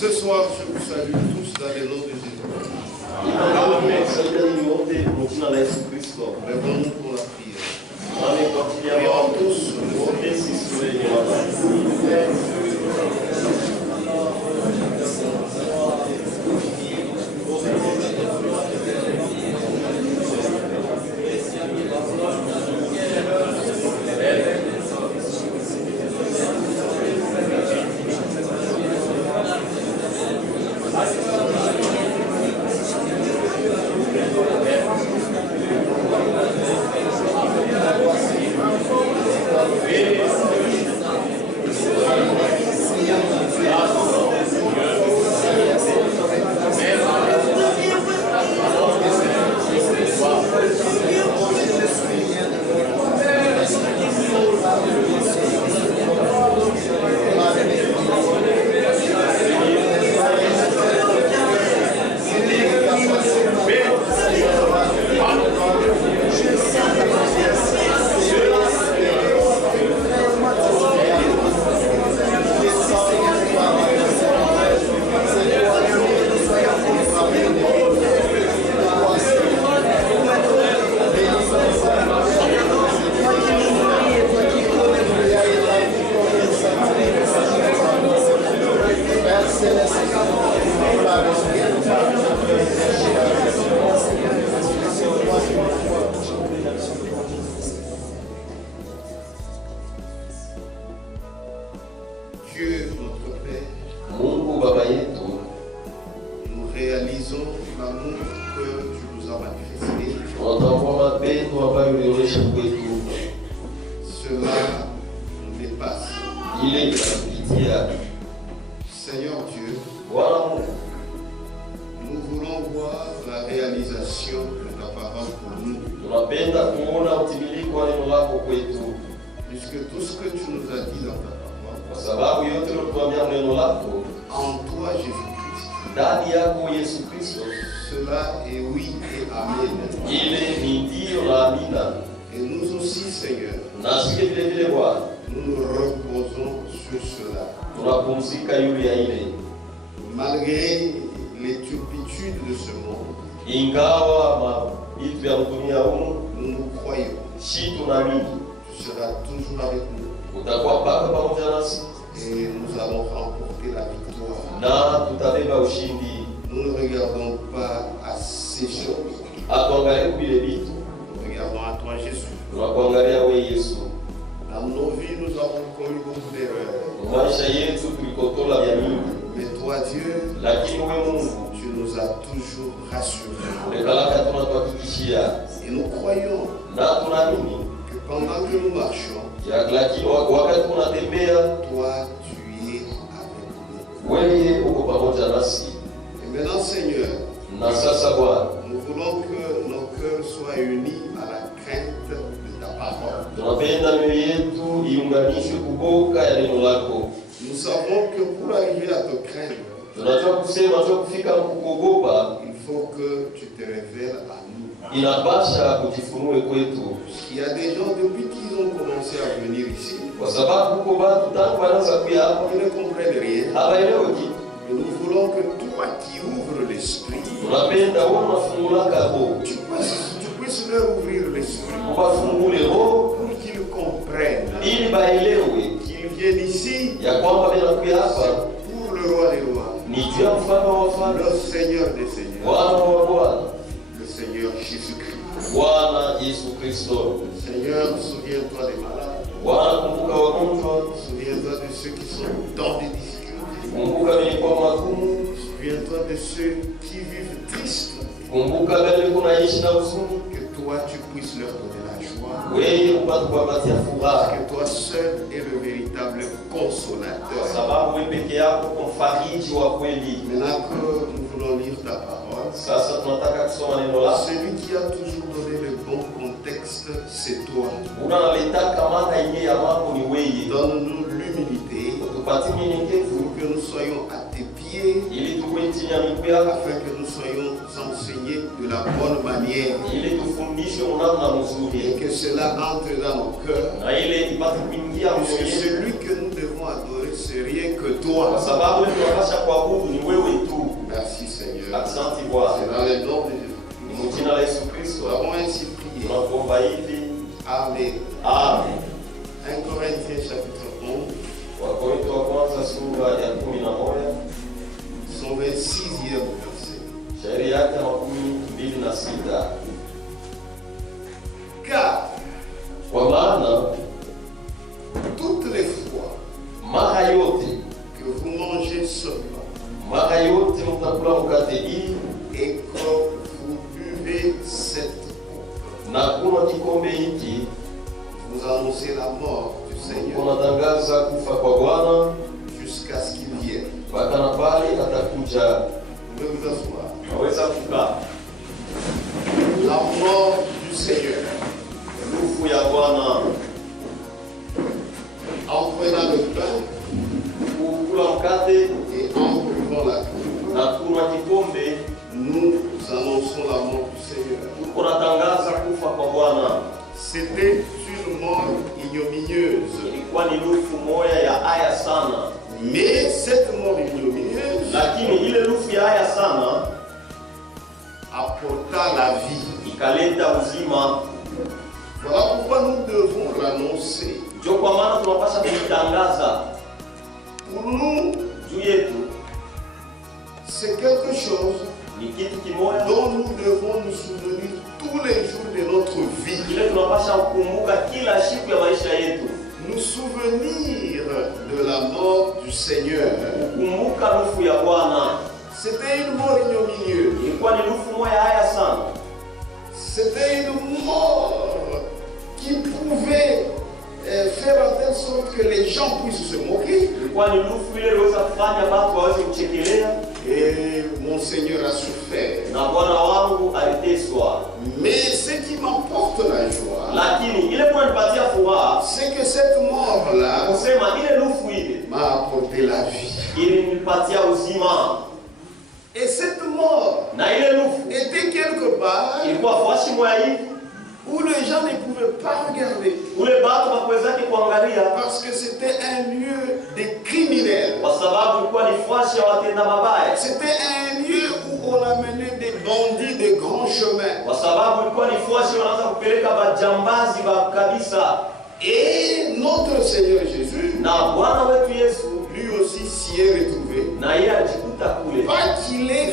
Ce soir, je vous salue tous dans le nom de Jésus. Lèvons-nous pour la prière. Prions tous le Dieu, notre Père, nous réalisons l'amour que tu nous as manifesté. Cela nous dépasse. Seigneur Dieu, nous voulons voir la réalisation de ta parole pour nous. Puisque tout ce que tu nous as dit dans ta parole, en toi Jésus-Christ, cela est oui et amen. Et nous aussi, Seigneur, nous nous reposons sur cela. Malgré les turpitudes de ce monde, nous nous croyons. Tu seras toujours avec nous. Et nous allons remporter la victoire. Nous ne regardons pas à ces choses. Nous regardons à toi, Jésus. Dans nos vies, nous avons commis beaucoup d'erreurs. Mais toi, Dieu, tu nous as toujours rassurés. Et nous croyons que pendant que nous marchons, toi, tu es avec nous. Et maintenant, Seigneur, nous voulons que nos cœurs soient unis à la crainte de ta parole. Nous savons que pour arriver à te craindre, il faut que tu te révèles à nous. Il y a des gens depuis qu'ils ont commencé à venir ici, ils ne comprennent rien. Mais nous voulons que toi qui ouvres l'esprit, tu puisses leur ouvrir l'esprit pour qu'ils comprennent, qu'ils viennent ici pour le roi des rois, le Seigneur des seigneurs, le Seigneur Jésus-Christ. Seigneur, souviens-toi des malades. Souviens-toi de ceux qui sont dans des difficultés. Souviens-toi de ceux qui vivent tristes. Que toi tu puisses leur donner la joie. Parce que toi seul es le véritable consolateur. Maintenant que nous voulons lire ta parole, celui qui a toujours donné le bon contexte, c'est toi. Donne-nous l'humilité pour que nous soyons à tes pieds, afin que nous soyons enseignés de la bonne manière et que cela entre dans nos cœurs. Puisque celui que nous devons adorer, c'est rien que toi. Kwa sababu tunapasha kuabudu ni wewe tu. Merci Seigneur. Asante Bwana. C'est dans le nom de Jésus. Ni jina la Yesu Kristo. Nous avons ainsi prié. Tunakuomba hivi. Amen. Amen. 1 Corinthiens chapitre 11. Wakorintho wa kwanza sura ya 11. Son 26e verset. Shairi yake 26. Car Kwa maana toutes les fois mara yote que vous mangez ce pain mara yote mtakula mkate hii et que vous buvez cette coupe, na kunywa kikombe hiki, vous annoncez la mort du Seigneur unatangaza kufa kwa Bwana jusqu'à ce qu'il vienne. mpaka na pale atakuja. Vous pouvez vous asseoir. Naweza kukaa. La mort du Seigneur. Lufu ya Bwana. En prenant le pain Kukula mkate et en buvant la coupe, na kunywa kikombe, nous annonçons la mort du Seigneur. tunatangaza kufa kwa Bwana. C'était une mort ignominieuse. Ilikuwa ni lufu moja ya haya sana, Mais cette mort ignominieuse lakini ile lufu ya haya sana apporta la vie. ikaleta uzima. Voilà pourquoi nous devons l'annoncer. Ndio kwa maana tunapaswa kuitangaza. Pour nous, Juu yetu c'est quelque chose ni kitu kimoja dont nous devons nous souvenir tous les jours de notre vie. kile tunapaswa kukumbuka kila siku ya maisha yetu, Nous souvenir de la mort du Seigneur. kukumbuka lufu ya Bwana. C'était une mort ignominieuse. Ilikuwa ni lufu moja haya sana, C'était une mort qui pouvait faire en telle sorte que les gens puissent se moquer. ilikuwa ni lufu ile iliweza kufanya watu waweze kuchekelea, Et mon Seigneur a souffert. na Bwana wangu aliteswa. Mais ce qui m'emporte la joie, Lakini ile kunanipatia furaha c'est que cette mort-là kusema ile lufu ile m'a apporté la vie. ilinipatia uzima, Et cette mort na ile lufu était quelque part ilikuwa fwashi moya hivi où les gens ne pouvaient pas regarder. ule batu bakuwezake kuangalia, Parce que c'était un lieu de criminels. kwa sababu ilikuwa ni fwashi ya watenda mabaya, C'était un lieu où on amenait des bandits de grands chemins. kwa sababu ilikuwa ni fwashi wanaanza kupeleka bajambazi ba kabisa. Et notre Seigneur Jésus, Na Bwana wetu Yesu lui aussi s'y est retrouvé. na yeye alijikuta kule. Pas qu'il ait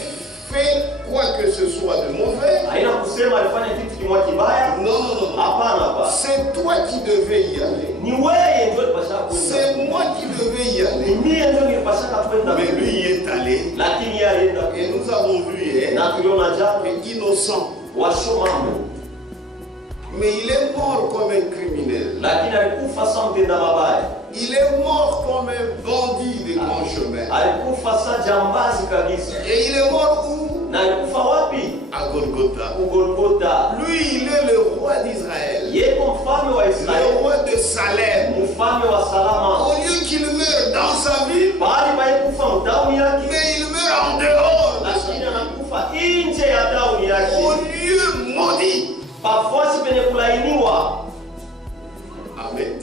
fait quoi que ce soit de mauvais. Haina kusema alifanya kitu kimoja kibaya, Non, non, non, non. hapana hapana. C'est toi qui devais y aller. Ni wewe ndio ulipasha kwenda, C'est moi qui devais y ni aller. mimi ndio nilipasha kwenda, Mais lui y est allé. lakini yeye alienda. Et nous avons vu hier, Na tuliona jana qu'il est innocent. washomamo, Mais il est mort comme un criminel. lakini alikufa sa mtenda mabaya, Il est mort comme un bandit de grands chemins. alikufa sa jambazi kabisa. Et il est mort où? Na alikufa wapi? À Golgotha. Ugolgota. Lui, il est le roi d'Israël. Yeye mfalme wa Le Israeli, roi de Salem. mfalme wa salama. Au lieu qu'il meure dans sa ville, Bali baikufa mtauni yake, mais il meurt en dehors de sa lakini ville. anakufa nje ya tauni Au yake, lieu maudit. pafuasi penye kulainiwa. Amen.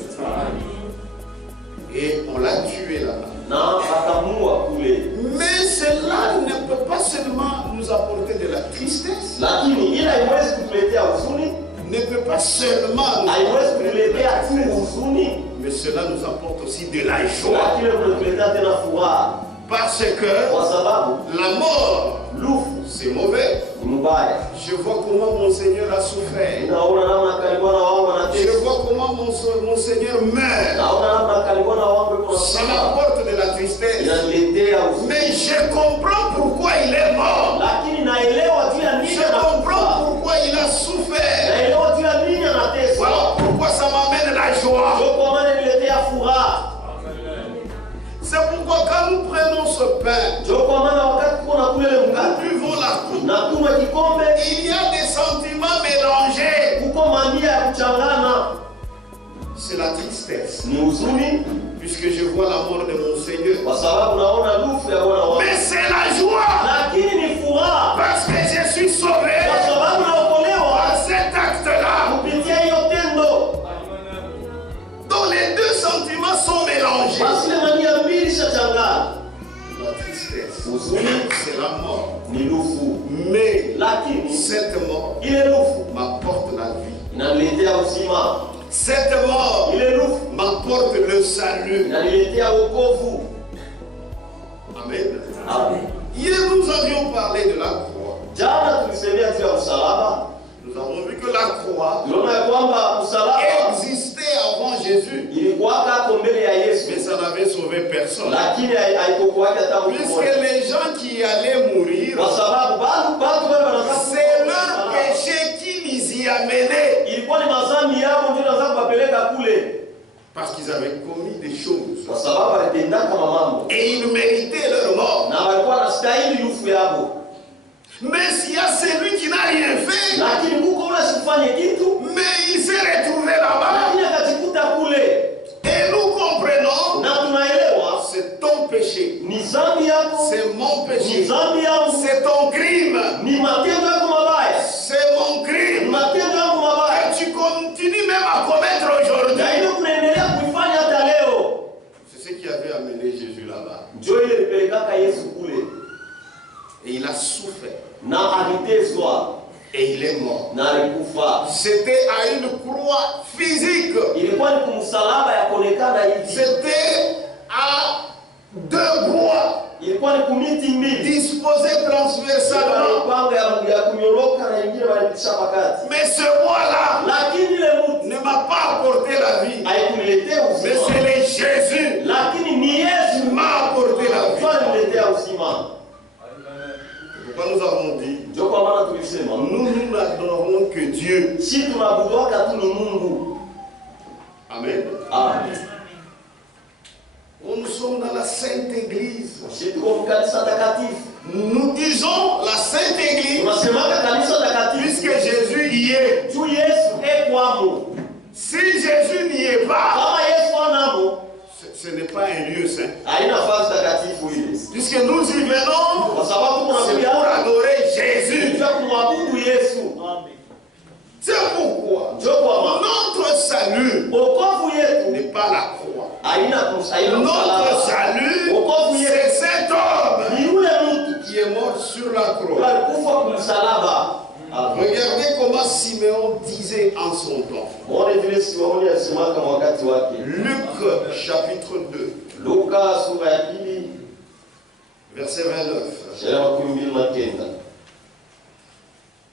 Et on l'a tué là-bas. Na akamua kule. Mais cela ne peut pas seulement nous apporter de la tristesse, Lakini ila haiwezi kutuletea huzuni, ne peut pas seulement nous haiwezi apporter de kutuletea la tu tristesse, huzuni, mais cela nous apporte aussi de la joie. lakini kutuletea tena furaha, Parce que kwa sababu la mort, lufu c'est mauvais. ni mbaya. Je vois comment mon Seigneur a souffert. Naona namna kalibwana wangu Je anateswa, vois comment mon Seigneur meurt. naona namna kalibwana wangu yuko Ça na m'apporte de la tristesse. inaniletea huzuni, Mais je comprends pourquoi il est mort. lakini naelewa juu ya nini Je comprends anakufa, pourquoi il a souffert. naelewa juu ya nini anateswa. Voilà pourquoi ça m'amène la joie. Ndio kwa maana niletea furaha. C'est pourquoi quand nous prenons ce pain, Ndio kwa maana wakati kuna kule ile nous mkate buvons la coupe, na kunywa kikombe, il y a des sentiments mélangés. kuko mania ya kuchangana, C'est la tristesse, ni huzuni, puisque je vois la mort de mon Seigneur. kwa sababu naona lufu ya Bwana wangu, Mais c'est la joie, lakini ni furaha parce que je suis sauvé kwa sababu naokolewa par cet acte-là, kupitia hiyo tendo. dont les deux sentiments sont mélangés. Basi ile mania mbili tristesse, huzuni c'est la mort. ni lufu, Mais lakini cette mort ile lufu m'apporte la vie. inaniletea uzima. Cette mort Ile lufu m'apporte le salut. inaniletea wokovu. Amen. Amen. Hier, nous avions parlé de la croix. Jana tulisemea juu ya msalaba. Nous avons vu que la croix Tuliona ya kwamba msalaba existait avant Jésus, ilikuwaka hapo mbele ya Yesu, mais ça n'avait sauvé personne. lakini haikukuwaka hata mtu Puisque mmoja, les gens qui allaient mourir, kwa sababu watu wale wanataka c'est leur péché qui les y amenait. ilikuwa ni mazambi yao ndio wanataka kupeleka kule, Parce qu'ils avaient commis des choses. kwa sababu walitendaka mambo Et ils méritaient leur mort. na walikuwa wanastahili lufu yao. Mais s'il y a celui qui n'a rien fait, Lakini kuko ule sikufanye kitu, mais il s'est retrouvé là-bas. lakini akajikuta kule, Et nous comprenons, na tunaelewa c'est ton péché. ni zambi yako, C'est mon ni péché. zambi yangu, C'est ton crime. ni matendo yako mabaya, C'est mon ni crime. matendo yako mabaya, Et tu continues même à commettre aujourd'hui. na hilo kunaendelea kuifanya hata leo. C'est ce qui avait amené Jésus là-bas. Ndio ile ilipelekaka Yesu kule, Et il a souffert. na aliteswa Et il est mort. na alikufa. C'était à une croix physique. Ilikuwa ni kumsalaba ya kuonekana hivi, C'était à deux bois ilikuwa ni kumiti mbili disposés transversalement. panga ya kunyoroka na ingine walipitisha pakati, Mais ce bois-là lakini ile mtu ne m'a pas apporté la vie. haikuniletea Mais uzima, c'est le Jésus lakini ni Yesu qui m'a apporté la vie. ndio aliniletea uzima. Pourquoi nous avons dit, Ndio kwa maana tulisema nous n'adorons que Dieu. si tunabuduaka tu ni Mungu. Amen. Amen. Nous sommes dans la Sainte Église. Sisi tuko kanisa takatifu, Nous disons la Sainte Église tunasemaka kanisa takatifu puisque Jésus y est. juu Yesu kwamo. Si Jésus n'y est pas, Kama Yesu anamo, ce n'est pas un lieu saint. haina nafasi takatifu ile, Puisque nous y venons, kwa sababu c'est tunakuja pour adorer Jésus. kwa kumwabudu Yesu. C'est pourquoi Ndio kwa maana notre salut wokovu yetu n'est pas la croix. haina Notre msalaba. salut, Wokovu c'est yetu cet homme ni yule mtu qui est mort sur la croix. alikufa kwa msalaba. Regardez comment Simeon disait en son temps. Muone vile Simeoni alisemaka wakati wake. Luc chapitre 2, Luka sura ya pili verset 29. shairi ya 29.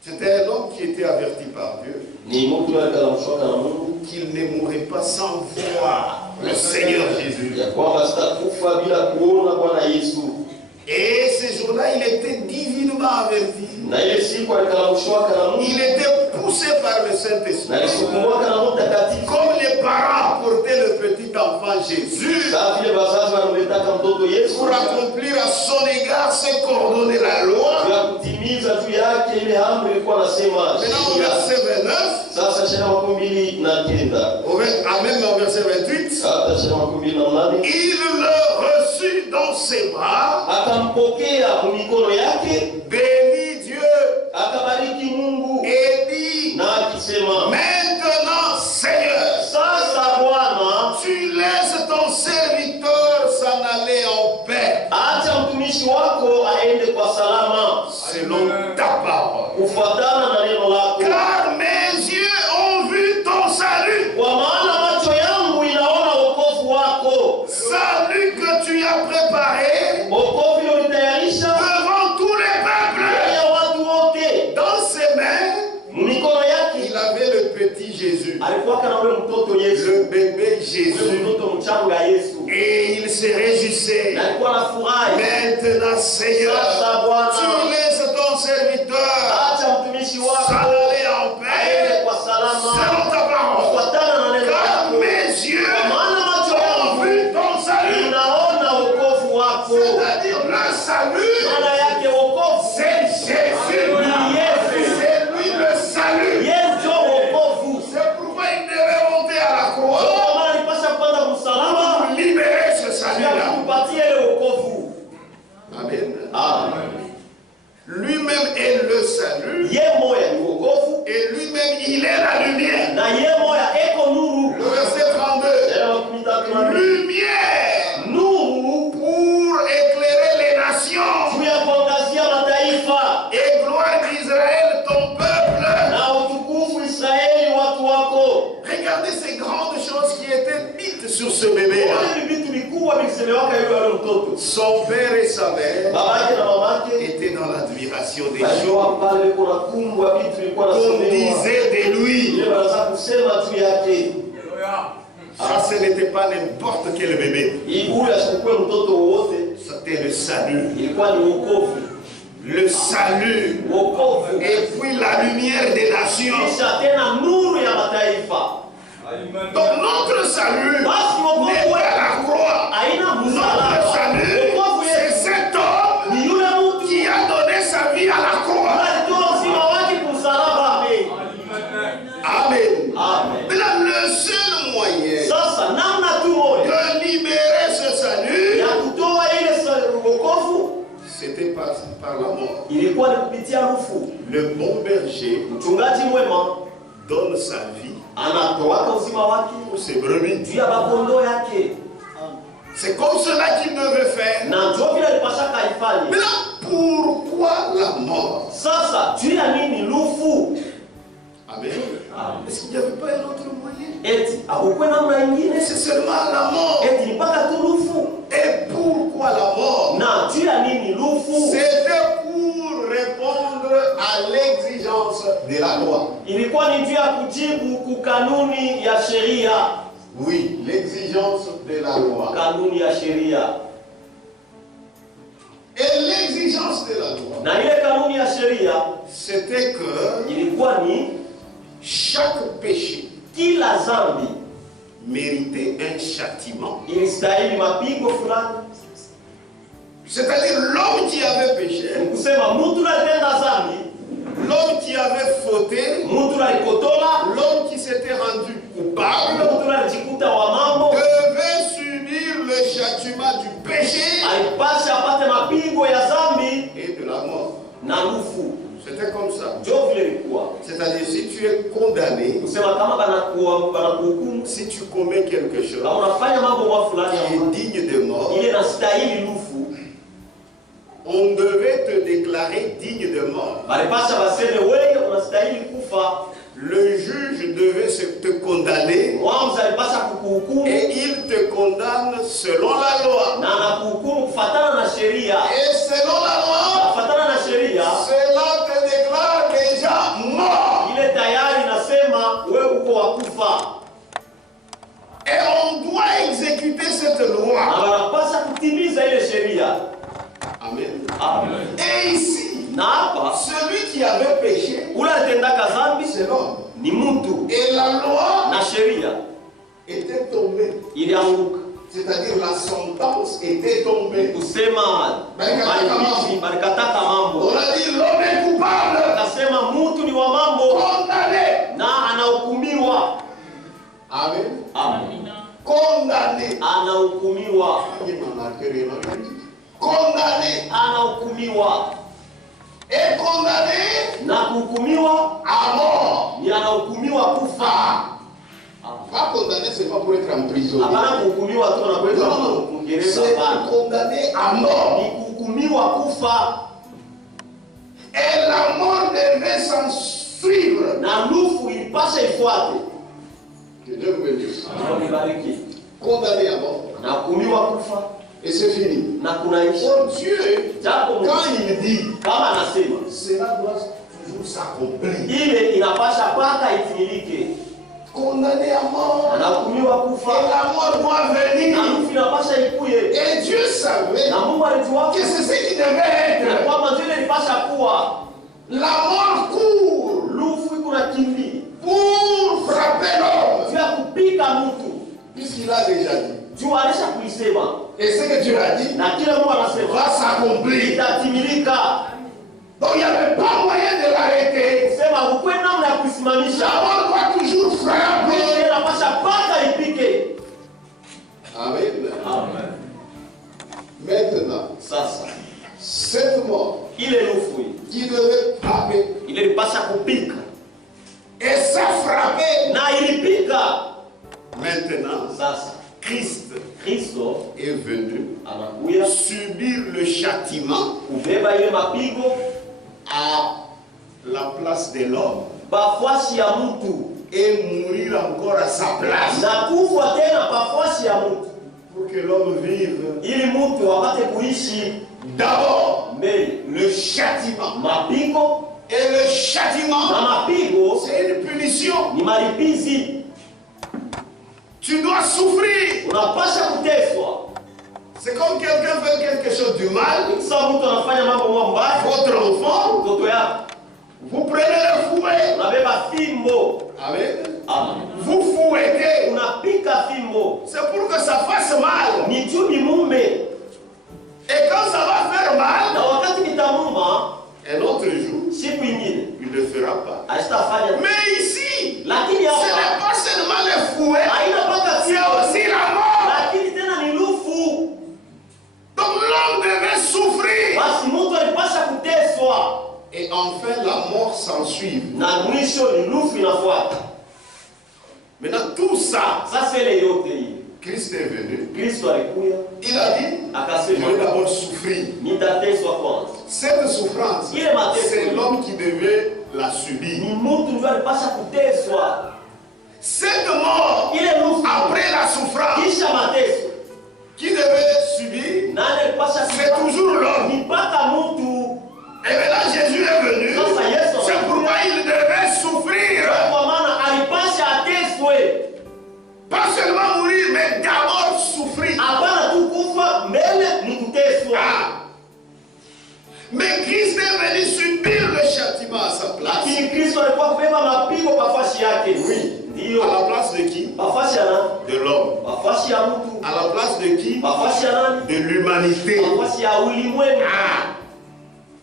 C'était un homme qui était averti par Dieu Ni mtu alikalamshwaka na Mungu qu'il ne mourrait pas sans voir le Seigneur Jésus. ya kwamba sitakufa bila kuona Bwana Yesu. Et ce jour-là, il était divinement averti. Na ile siku alikalamshwaka na Mungu Il était poussé par le na Saint-Esprit. alisukumwaka na Roho Mtakatifu. Comme les parents apportaient le petit enfant Jésus Sasa vile wazazi wanamletaka mtoto Yesu pour accomplir à son égard ce qu'ordonnait la loi. ya kutimiza juu yake ile amri ilikuwa nasema. Maintenant, au verset 29, Sasa shairi ya 29 même au verset 28, hata shairi ya 28 il le reçut dans ses bras, akampokea mikono yake, bénit Dieu akabariki Mungu et dit, na akisema, maintenant Seigneur, sasa Bwana, tu laisses ton serviteur s'en aller en paix, acha mtumishi wako aende kwa salama selon ta parole. kufuatana na neno lako, Car mes yeux ont vu ton salut, kwa maana macho yangu inaona wokovu wako, salut que tu as préparé wokovu uliotayarisha devant tous les peuples. ya watu wote. Dans ses mains, Mikono yake il avait le petit Jésus, alikuwa na ule mtoto Yesu, le bébé ule Jésus, mtoto mchanga Yesu, et il se réjouissait. na alikuwa na furaha. Maintenant, Seigneur, Sasa Bwana, tu laisses ton serviteur acha mtumishi s'en wako aller en aende paix kwa salama selon ta parole. kufuatana na neno Car lako, mes yeux kwa maana macho ont yangu vu ton salut. inaona wokovu wako. C'est-à-dire le salut, Maana yake wokovu c'est Jésus. C'est lui le salut. Yesu ndio wokovu. C'est pourquoi il devait monter à la Kwa croix maana alipasha kupanda msalaba pour libérer ce ya salut-là. kupatia ile wokovu. Amen. Amen. Lui-même est le salut Ye moya ni wokovu et lui-même il est la lumière. na ye moya eko nuru. Le verset 32. Leo 13 Lumière nuru pour éclairer les nations. sur ce bébé-là. Son père et sa mère étaient dans l'admiration des gens. On disait de lui. Ça, ce n'était pas n'importe quel bébé. C'était le salut. Le salut. Et puis la lumière des nations. Donc notre salut n'est pas la croix. Notre salut, c'est cet homme qui a donné sa vie à la croix. Amen. Maintenant, le seul moyen de libérer ce salut, c'était par la mort. Le bon berger donne sa vie pour ses brebis. C'est comme cela qu'il devait faire. Mais là, pourquoi la mort? Amen. Est-ce qu'il n'y avait pas un autre moyen? C'est seulement la mort. Et pourquoi la mort? C'était pour répondre à l'exigence de la loi. Oui, l'exigence de la loi. Et l'exigence de la loi, c'était que chaque péché méritait un châtiment. C'est-à-dire l'homme qui avait péché, l'homme qui avait fauté, l'homme qui s'était rendu coupable, devait subir le châtiment du péché et de la mort. C'était comme ça. C'est-à-dire si tu es condamné, si tu commets quelque chose qui est digne de mort, on devait te déclarer digne de mort. Le juge devait te condamner et il te condamne selon la loi. Et selon la loi, cela te déclare déjà mort. Et on doit exécuter cette loi. Amen. Et ici, celui qui avait péché, c'est l'homme. Et la loi était tombée. C'est-à-dire la sentence était tombée. On a dit l'homme est coupable. Condamné. Amen. Condamné. Condamné. Et condamné à mort. Pas condamné seulement pour être emprisonné. C'est condamné à mort. Et la mort devait s'en suivre. Que Dieu vous bénisse. Condamné à mort. Et c'est fini. Pour Dieu, quand il dit, cela doit toujours s'accomplir. Condamné à mort. Et la mort doit venir. Et Dieu savait que c'est ce qui devait être. La mort court pour frapper l'homme. Puisqu'il a déjà dit. Et ce que Dieu a dit va s'accomplir. Donc il n'y avait pas moyen de l'arrêter. La mort doit toujours frapper. Amen. Maintenant, cette mort qui devait frapper, et ça frappait. Maintenant, Christ est venu subir le châtiment à la place de l'homme. et mourir encore à sa place. Na kufa tena pafasi ya mtu. Pour que l'homme vive. Ili mtu apate kuishi. D'abord, mais le châtiment. Mapigo. Et le châtiment, c'est une punition. Ni malipizi. Tu dois souffrir. Unapasha kuteswa. C'est comme quelqu'un fait quelque chose de mal. Votre enfant, vous prenez le fouet. Amen. Vous fouettez. Fimbo. C'est pour que ça fasse mal. Ni mumbe. Et quand ça va faire mal, na wakati kitamuma, un autre jour, siku ingine, il ne le fera pas. Asitafanya. Mais ici, lakini hapa, ce n'est pas seulement le fouet, c'est aussi la mort. Lakini tena ni lufu. Donc l'homme devait souffrir. Basi mtu alipasha kuteswa. Et enfin la mort s'ensuit. Na mwisho ni lufu inafuata. Maintenant tout ça, sasa yote hii, Christ est venu. Kristo alikuja. Il a dit, akasema, je vais d'abord souffrir. Nitateswa kwanza. Cette souffrance, c'est l'homme qui devait la subir. Ni mtu ndiye alipasha kuteswa. Cette mort, après la souffrance, kisha mateso, qui devait subir, c'est toujours l'homme. Ni mpaka mtu. Et maintenant Jésus est venu. C'est pourquoi il devait souffrir. Pas seulement mourir, mais d'abord souffrir. Mais Christ est venu subir le châtiment à sa place. Oui. À la place de qui? De l'homme. À la place de qui? De l'humanité.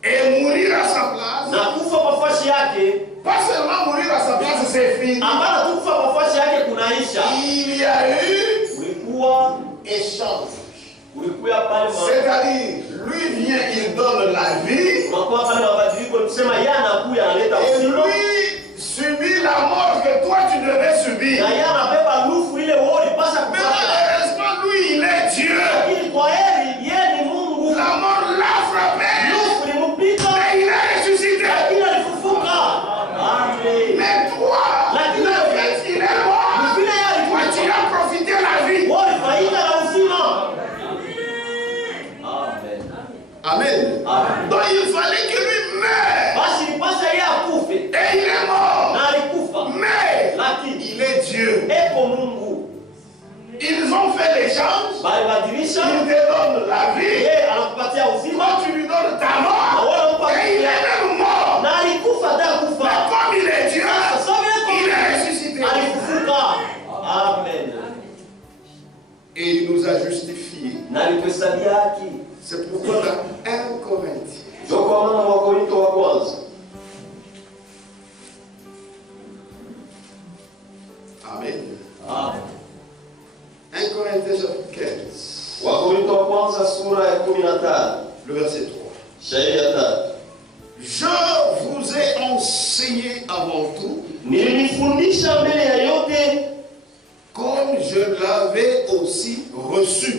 Et mourir à sa place. Pas seulement mourir à sa place, c'est fini. Il y a eu échange. C'est-à-dire, lui vient, il donne la vie. Et lui subit la mort que toi tu devais subir. Mais heureusement, lui, il est Dieu. La mort l'a frappé. Mais il est ressuscité. Mais toi, le fait qu'il est mort, toi tu as profité de la vie. Amen. Donc il fallait que lui meure. Et il est mort. Mais il est Dieu. Ils ont fait l'échange. Il te donne la vie. Toi tu lui donnes ta mort. Et il est même mort. Mais comme il est Dieu, il est ressuscité. Amen. Et il nous a justifiés. C'est pourquoi dans 1 Corinthiens. Amen. 1 Corinthiens chapitre 15. Le verset 3. Je vous ai enseigné avant tout, comme je l'avais aussi reçu,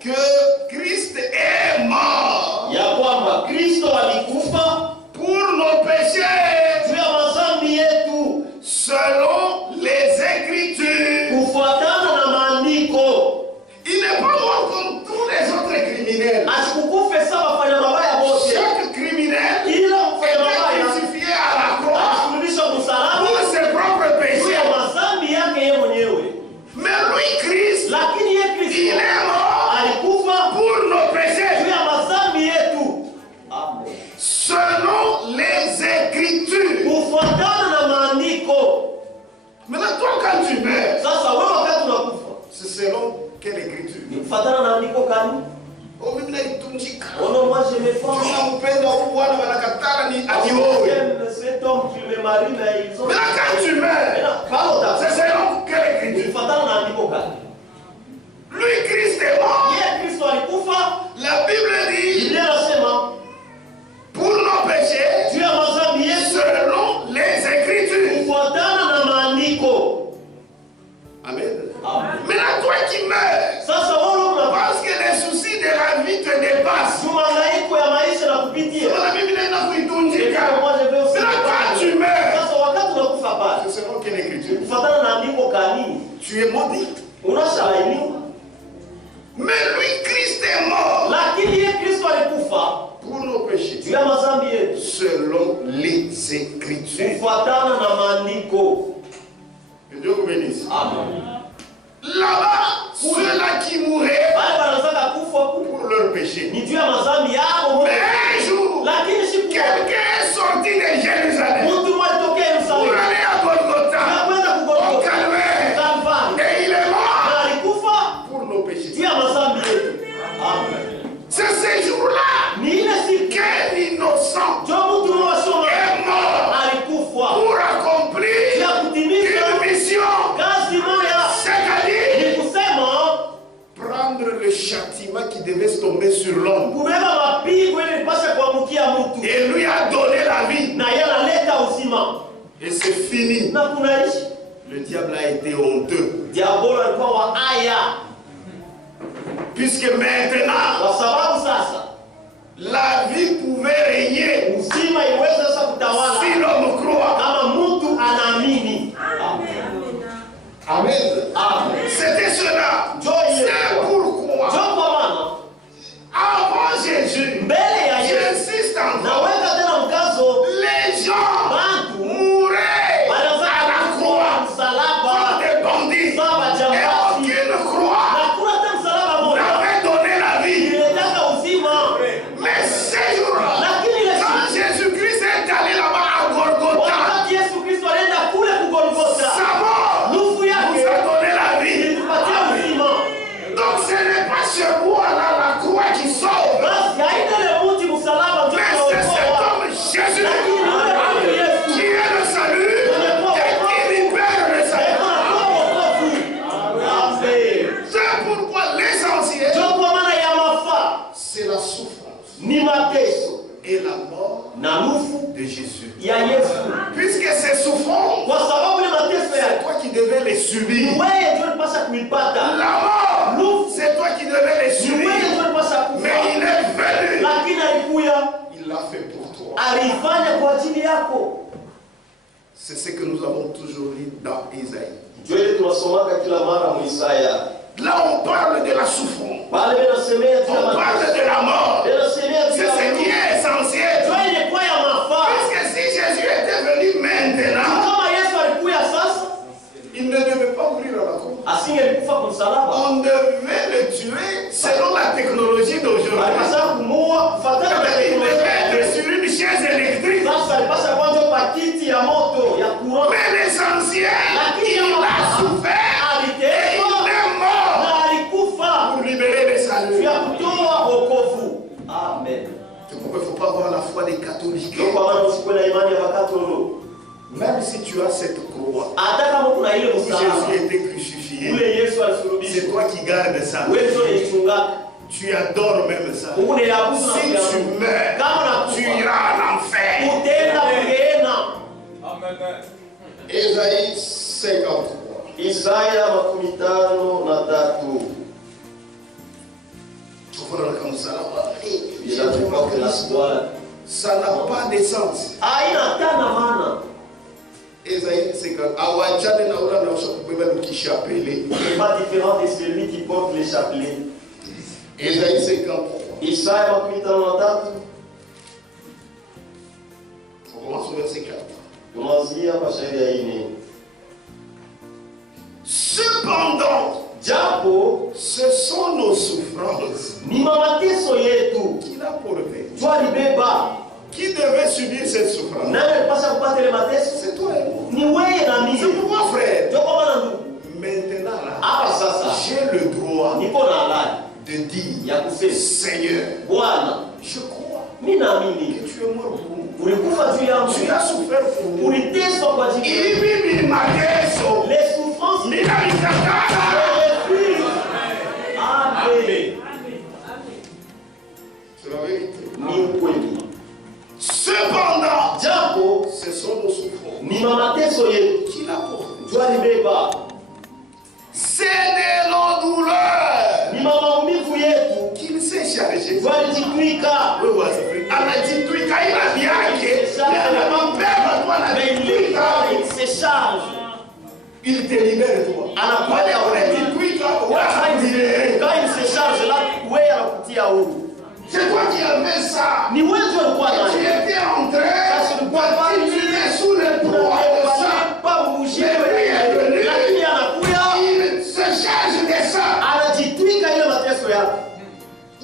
que Christ est mort pour nos péchés, selon les Écritures. Il n'est pas mort comme tous les autres criminels. Chaque criminel est crucifié à la croix pour ses propres péchés. Mais lui, Christ, il est mort pour nos péchés, selon les Écritures. Maintenant, toi, quand tu meurs, c'est selon quelle Écriture? Oh, mimi naitunjika. Moi je me pense. Tunampenda huyu bwana wanakatala ni adiowe. Cet homme qui me marie, mais ils ont. Mais là, quand tu meurs, c'est selon quelle Écriture? Lui, Christ est mort. La Bible dit, pour nos péchés, selon les Écritures. Amen. Maintenant, toi qui meurs, parce que les soucis de la vie te dépassent. Maintenant, quand tu meurs, Tu es maudit. Mais lui, Christ est mort pour nos péchés, selon les Écritures. Que Dieu vous bénisse. Là-bas, ceux-là qui mouraient pour leurs péchés. Mais un jour, quelqu'un est sorti de Jérusalem pour aller à Golgotha, au Calvaire, et il est mort pour nos péchés. C'est ce jour-là qu'un innocent est mort pour accomplir une mission. C'est-à-dire prendre le châtiment qui devait tomber sur l'homme. Et lui a donné la vie. Et c'est fini. Le diable a été honteux. Puisque maintenant, la vie pouvait régner si l'homme croit. Amen. C'était cela. C'est pourquoi, avant Jésus, j'insiste encore, les gens mouraient à la croix comme des bandits. Et aucune croix n'avait donné la vie. Mais ces jours-là, quand Jésus-Christ est allé là-bas à Golgotha, sa mort nous a donné la vie. Donc ce n'est pas ce bois-là, la croix qui sauve, mais c'est cet homme Jésus qui est le salut et qui libère le salut. C'est pourquoi l'essentiel, c'est la souffrance et la mort de Jésus. Puisque ces souffrances, c'est toi qui devais les subir. La mort, c'est toi qui devais les subir. Mais il est venu. Il l'a fait pour toi. C'est ce que nous avons toujours lu dans Isaïe. Là, on parle de la souffrance. On parle de la mort. C'est ce qui est essentiel. Puisque si Jésus était venu maintenant, il ne devait pas mourir à la croix. On devait le tuer selon la technologie d'aujourd'hui. Il devait être sur une chaise électrique. Mais l'essentiel, il a souffert et il est mort pour libérer les saluts. Amen. Il ne faut pas avoir la foi des catholiques. Même si tu as cette croix, où Jésus était crucifié, c'est toi qui gardes ça. Tu adores même ça. Si tu meurs, tu iras en enfer. Ésaïe 53. Isaya 53. Ça n'a pas de sens. Ésaïe 50. C'est pas différent de celui qui porte les chapelets. Ésaïe 53. Isaya 53. On commence au verset 4. Cependant, ce sont nos souffrances qu'il a portées. Qui devait subir cette souffrance? C'est toi et moi. C'est pourquoi, frère, maintenant là, j'ai le droit de dire, Seigneur, je crois que tu es mort pour nous. Tu as souffert pour nous. Les souffrances, c'est la vérité. Cependant, ce sont nos souffrances qu'il a portées. C'est de nos douleurs qu'il s'est chargé. il te libère toi. Quand il se charge là, wewe anakutia huru. C'est toi qui avais ça. Ni wewe ndio ulikuwa nayo. Tu étais en train de continuer sous le poids de ça. Pas bouger. Lakini anakuya. Il se charge de ça. Anajitwika ile mateso yako.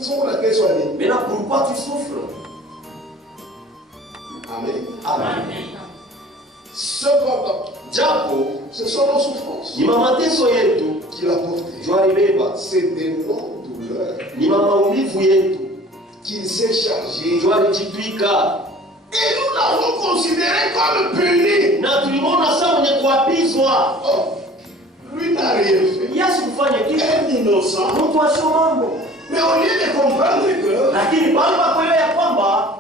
C'est pour la question. Maintenant, pourquoi tu souffres? Amen. Amen. Cependant, japo ce sont nos souffrances ni mateso yetu qu'il a porté. Twalibeba. C'est des non-douleurs Ni maumivu yetu qu'il s'est chargé. Twalijitwika. Et nous l'avons considéré comme puni. Na tulimwona sawa mwenye kuapizwa. Oh, lui n'a rien fait. Yesu kufanya kitu. Un innocent. Mtu asio mambo. Mais au lieu de comprendre que lakini baada ya kuelewa ya kwamba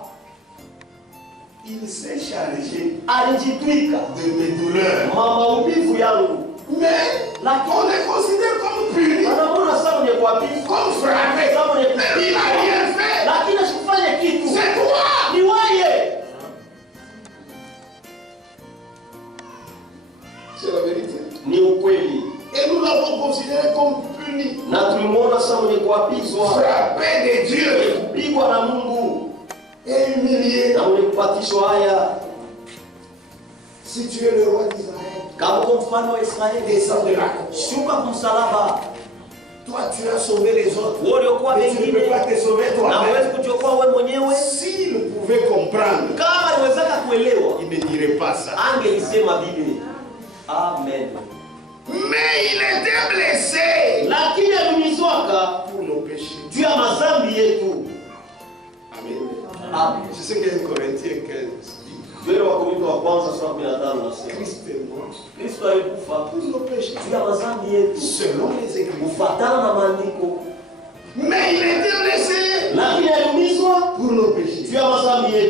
il s'est chargé alijitwika de mes douleurs. Maumivu yangu. Mais on les considère comme punis. Anamwona sawa mwenye kuapizwa. Comme frappé. Mais il n'a rien fait. Lakini asikufanye kitu. C'est toi. Ni wewe. C'est la vérité. Ni ukweli. Et nous l'avons considéré comme puni. Na tulimwona sawa mwenye kuapizwa. Frappé de Dieu. Kupigwa na Mungu. Et humilié. Na mwenye kupatishwa haya. Si tu es le roi d'Israël, kama kwa mfano wa Israeli, descends de la croix. Shuka kumsalaba. Toi, tu as sauvé les autres. Mais tu ne peux pas te sauver toi-même. S'il pouvait comprendre, il ne dirait pas ça. Amen. Mais il était blessé pour nos péchés. Amen. Je sais qu'il y a un Corinthien 15. Christ est mort pour nos péchés. Selon les Écritures. Mais il était blessé pour nos péchés.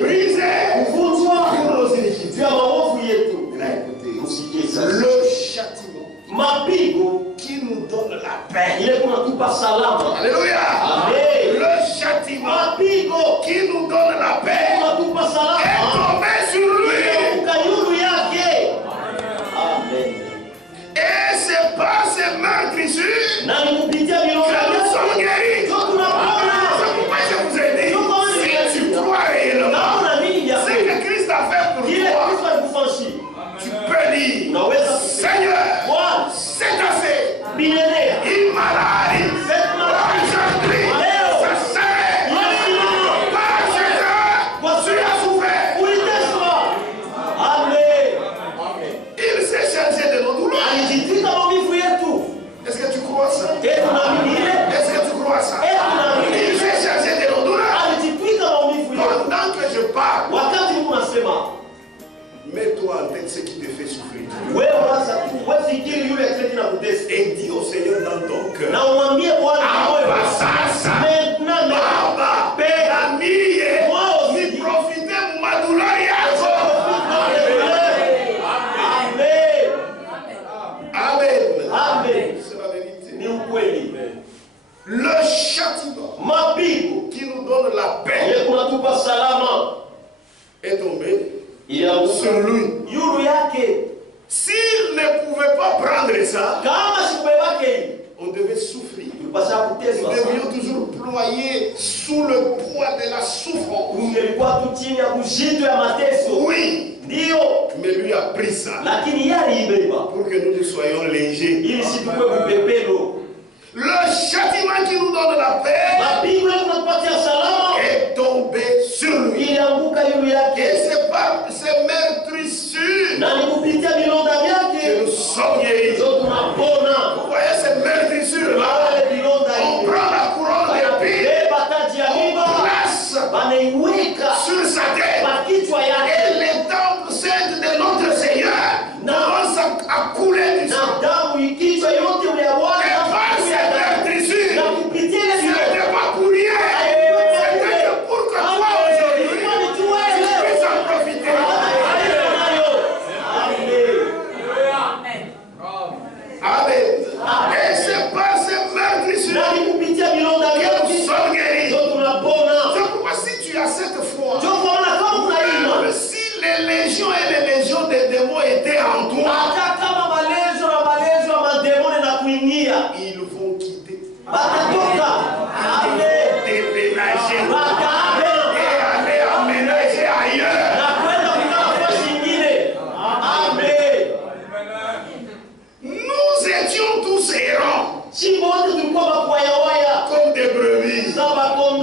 Brisé pour nos iniquités. Il a écouté le châtiment qui nous donne la paix. Alléluia. Amen. Le châtiment qui nous donne la paix est tombé sur lui. Amen. Et c'est par ces meurtrissures que nous sommes guéris. C'est pourquoi je vous ai dit, si tu crois réellement ce que Christ a fait pour toi, tu peux dire, Seigneur, c'est assez. Il m'a lavé. Aujourd'hui, ça s'arrête. Parce que tu as souffert. Il s'est chargé de nos douleurs. Est-ce que tu crois ça? Est-ce que tu crois ça? Il s'est chargé de nos douleurs. Pendant que je parle, mets-toi en tête ce qui te fait souffrir. Et dis au Seigneur dans ton cœur, profitez de ma douleur. Amen. C'est la vérité. Le châtiment qui nous donne la paix est tombé sur lui. S'il ne pouvait pas prendre ça, on devait souffrir. Nous devions toujours ployer sous le poids de la souffrance. Oui. Mais lui a pris ça pour que nous soyons légers. Le châtiment qui nous donne la paix est tombé sur lui. Et c'est par ces meurtrissures que nous sommes guéris. Vous voyez ces meurtrissures là, on prend la couronne d'épines, on place sur sa tête, et les temples saintes de notre Seigneur commencent à couler du sang. Cette foi, même si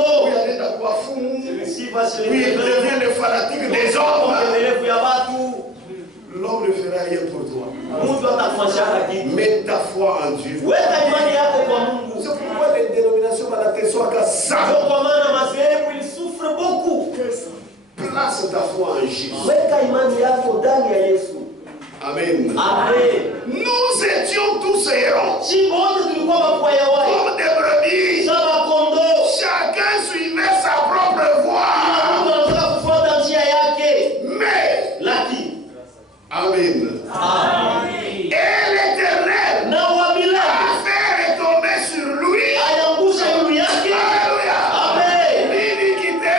kondoo. Celui-ci va se devient le fanatique des hommes. L'homme ne fera rien pour toi. Mets ta foi en Dieu. C'est pourquoi les dénominations valatesoaka ça. Place ta foi en Jésus. Amen. Nous étions tous errants. Comme des brebis. Chacun suivait sa propre voie. Mais Amen. Et l'Éternel a fait retomber sur lui. Alléluia. L'iniquité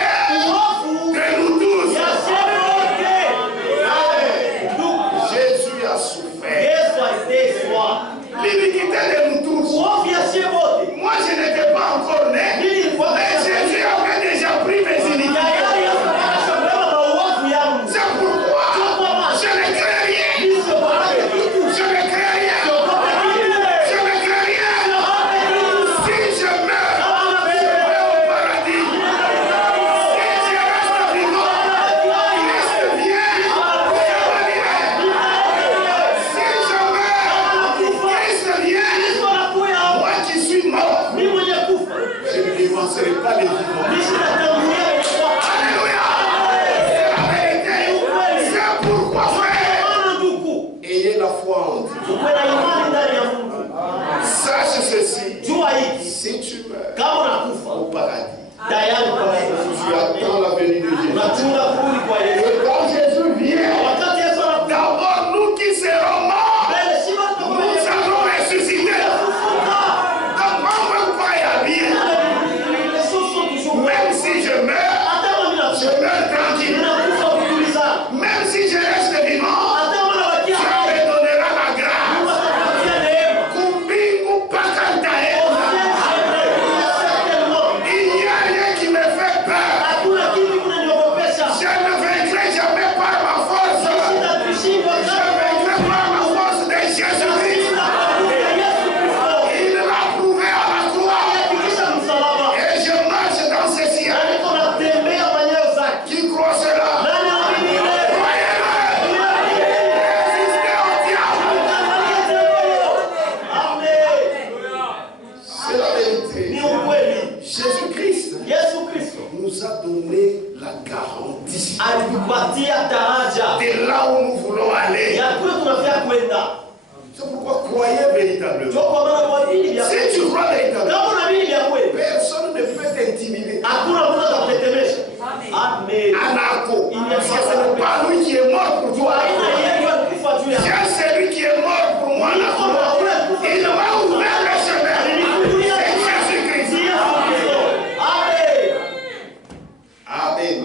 de nous tous. Jésus a souffert. L'iniquité de nous tous. Moi, je n'étais pas encore né. Mais Jésus avait déjà pris mes iniquités. C'est pourquoi je ne crains rien. Je ne crains rien. Je ne crains rien. Si je meurs, je vais au paradis. Si je reste vivant, Christ vient, je morirai. Si je meurs, Christ vient. Moi qui suis mort, je ne dévancerai pas les vivants. Alléluia. C'est la vérité. C'est pourquoi, frère, ayez la foi en Dieu. Sache ceci. Si tu meurs au paradis, tu attends la venue de Jésus. Et quand Jésus vient, d'abord nous qui serons morts, nous allons ressusciter. Donc moi, je crois bien. Même si je meurs tranquille. Même si je reste vivant, Dieu me donnera la grâce. Kumbingu pakantae. Il n'y a rien qui me fait peur. Je ne vaincrai jamais par ma force. Je vaincrai par ma force de Jésus-Christ. Il l'a prouvé à la croix. Et je marche dans ce ciel. Qui croit cela? C'est la vérité. Jésus-Christ nous a donné la garantie de là où nous voulons aller. C'est pourquoi croyez véritablement. Si tu crois véritablement, personne ne peut t'intimider. Anako. Parce que ce n'est pas lui qui est mort pour toi. C'est lui qui est mort pour moi. Il m'a ouvert le chemin. C'est Jésus-Christ. Amen.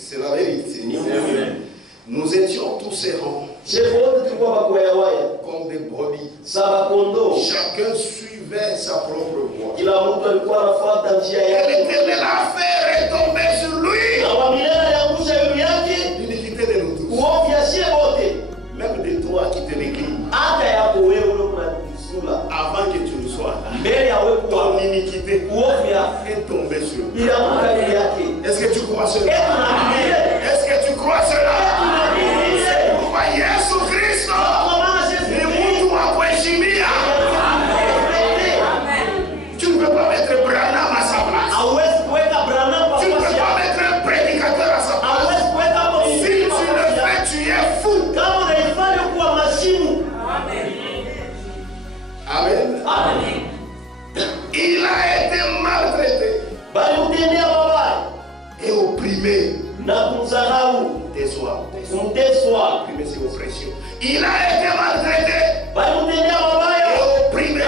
C'est la vérité. Nous étions tous errants. Comme des brebis. Chacun suivait sa propre voie. Et l'Éternel a fait retomber sur lui l'iniquité de nous tous. Même de toi qui te l'écris. Avant que tu ne sois là, ton iniquité est tombée sur lui. Est-ce que tu crois cela? Est-ce que tu crois cela? C'est pourquoi Jésus-Christ ni mtu wa kuheshimia. Tu ne peux pas mettre Branham à sa place. Tu ne peux pas mettre un prédicateur à sa place. Si tu le fais, tu es fou. Amen. Il a été maltraité et opprimé. Déçoit. Opprimé, c'est oppression. Il a été maltraité et opprimé.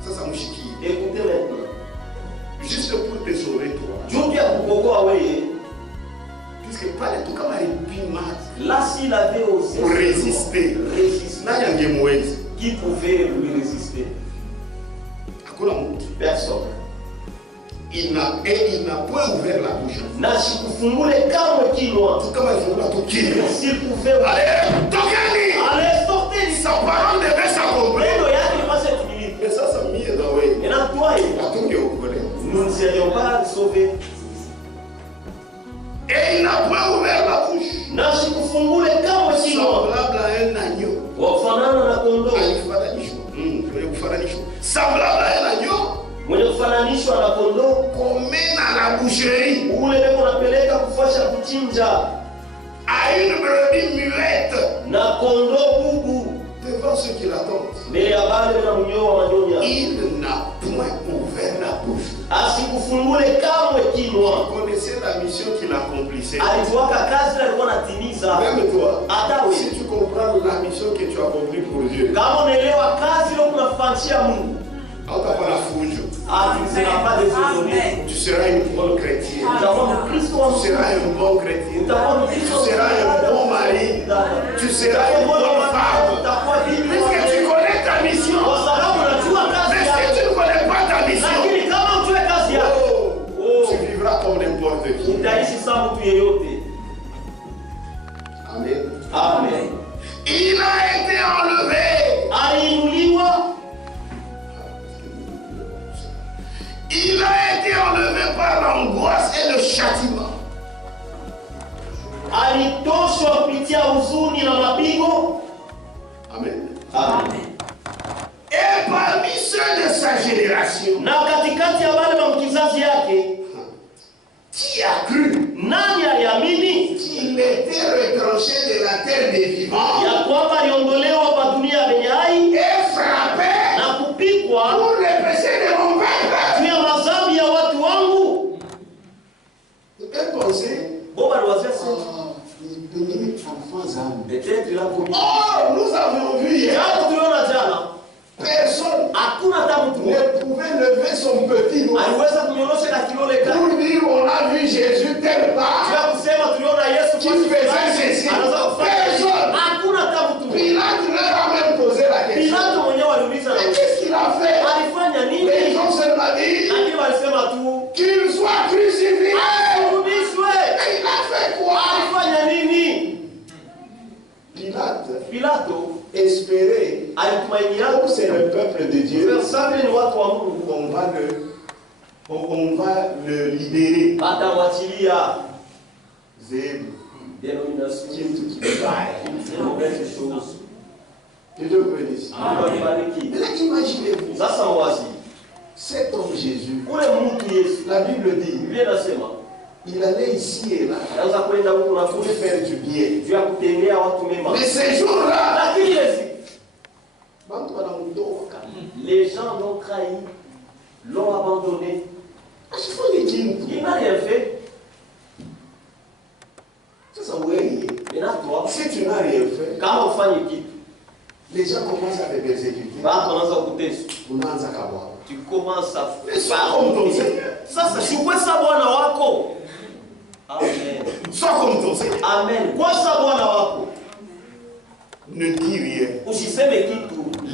Ça me chiquille. Écoutez maintenant. Juste pour te sauver, toi. Puisque pas de tout comme là, s'il avait osé pour résister. Qui pouvait lui résister? Personne. Il n'a point ouvert la bouche. S'il pouvait. Allez, sortez. Sa parole devait s'accomplir. Mais ça, ça m'y est dans. nous ne serions pas sauvés. Et il n'a point ouvert la bouche. Nasi kufungule kama kinywa. Semblable à un agneau. Wafanana na kondoo. Semblable à un agneau. Mwenye kufananishwa na kondoo. Qu'on mène à la boucherie. Ule leko napeleka kufasha kuchinja. À une brebis muette. Na kondoo bubu. Devant ceux qui l'attendent. Mbele ya wale na mnyoa wa manyonya. Il n'a point ouvert la bouche. Asikufungule kamwe kinywa. Vous connaissez la mission qu'il accomplissait. Aliwaka kazi alikuwa anatimiza. Même toi. Hata wewe. Si tu comprends la mission que tu as accomplie pour Dieu. Kama unaelewa kazi ile unafanyia Mungu. Hautakuwa na fujo. Tu seras une bonne chrétienne. Tu seras un bon chrétien. Tu seras un bon mari. Tu seras une bonne femme. Puisque tu connais ta mission. Mais si tu ne connais pas ta mission, tu vivras comme n'importe qui. Amen. Amen. Il a été enlevé. Il a été enlevé par l'angoisse et le châtiment. Alitoshwa kupitia huzuni na mapigo. Amen. Amen. Et parmi ceux de sa génération, na katikati ya wale wa kizazi yake, qui a cru? Nani aliamini? Qu'il était retranché de la terre des vivants. Ya kwamba aliondolewa kwa dunia ya wenye hai. Et frappé. Na kupigwa. Pour les péchés de mon peuple. Juu ya madhambi ya watu wangu. Quelle pensée? Boba aliwazia peut-être il a commis. Oh, nous avions vu hier. Personne ne pouvait lever son petit doigt pour dire on a vu Jésus tel part qui faisait ceci. Personne. Pilate leur a même posé la question. Mais qu'est-ce qu'il a fait? Les gens seulement dit qu'il soit crucifié. Et il a fait quoi? Pilato espérait, comme c'est le peuple de Dieu, on va le libérer. Que Dieu bénisse. Maintenant, imaginez-vous, cet homme Jésus, la Bible dit, il allait ici et là pour faire du bien. Mais ces jours-là, les gens l'ont trahi, l'ont abandonné. Il n'a rien fait. Si tu n'as rien fait, les gens commencent à te persécuter. Tu commences à mais sois comme ton Seigneur. Amen. Sois comme ton Seigneur. Amen. Ne dis rien.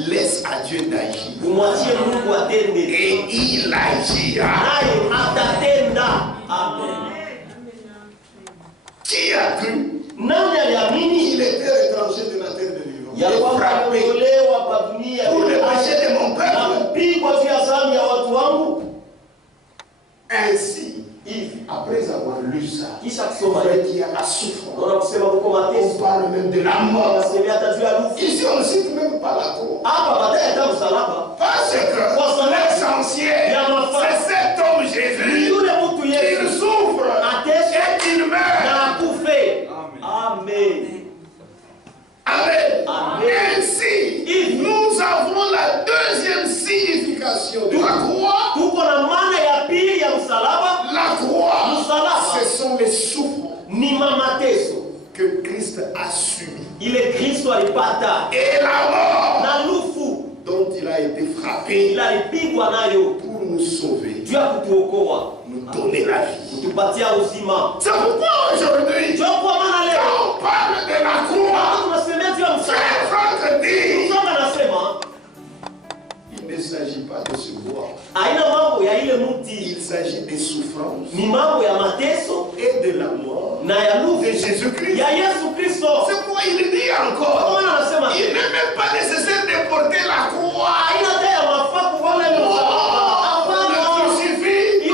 Laisse à Dieu d'agir. Et il agira. Amen. Qui a cru? Il était retranché de la terre de vivant. Il frappé pour le péché de mon peuple. Ainsi, après avoir lu ça, il y a la souffrance. On parle même de la mort. Ici, on ne cite même pas la croix. Parce que l'essentiel, c'est cet homme Jésus. Il souffre et il meurt. Amen. Amen. Amen. Ainsi, nous avons la deuxième signification de la croix. La croix, ce sont les souffrances que Christ a subies. Et la mort dont il a été frappé pour nous sauver, nous donner la vie. C'est pourquoi aujourd'hui, quand on parle de la croix, frère Franck dit, il ne s'agit pas de se voir. Il s'agit des souffrances et de la mort de Jésus-Christ. C'est pourquoi il dit encore, il n'est même pas nécessaire de porter la croix. On le crucifie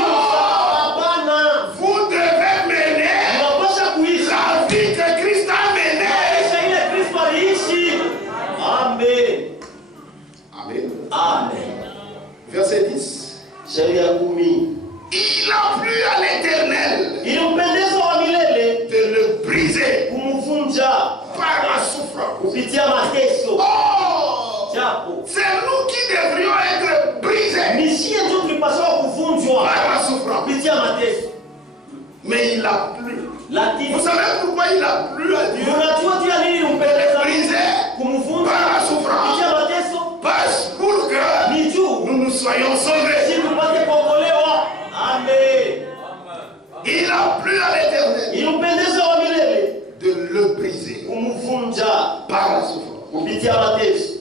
kupitia mateso. Mais il a plu. Lakini Vous savez pourquoi il a plu à Dieu? unajua tu ya nini umpendeza Brisé kumvunja par la souffrance. kupitia mateso? Parce pour que Ni juu nous nous soyons sauvés. si tupate kuokolewa. Amen. Il a plu à l'Éternel Ilimpendeza wa milele de le briser kumvunja par la souffrance. kupitia mateso.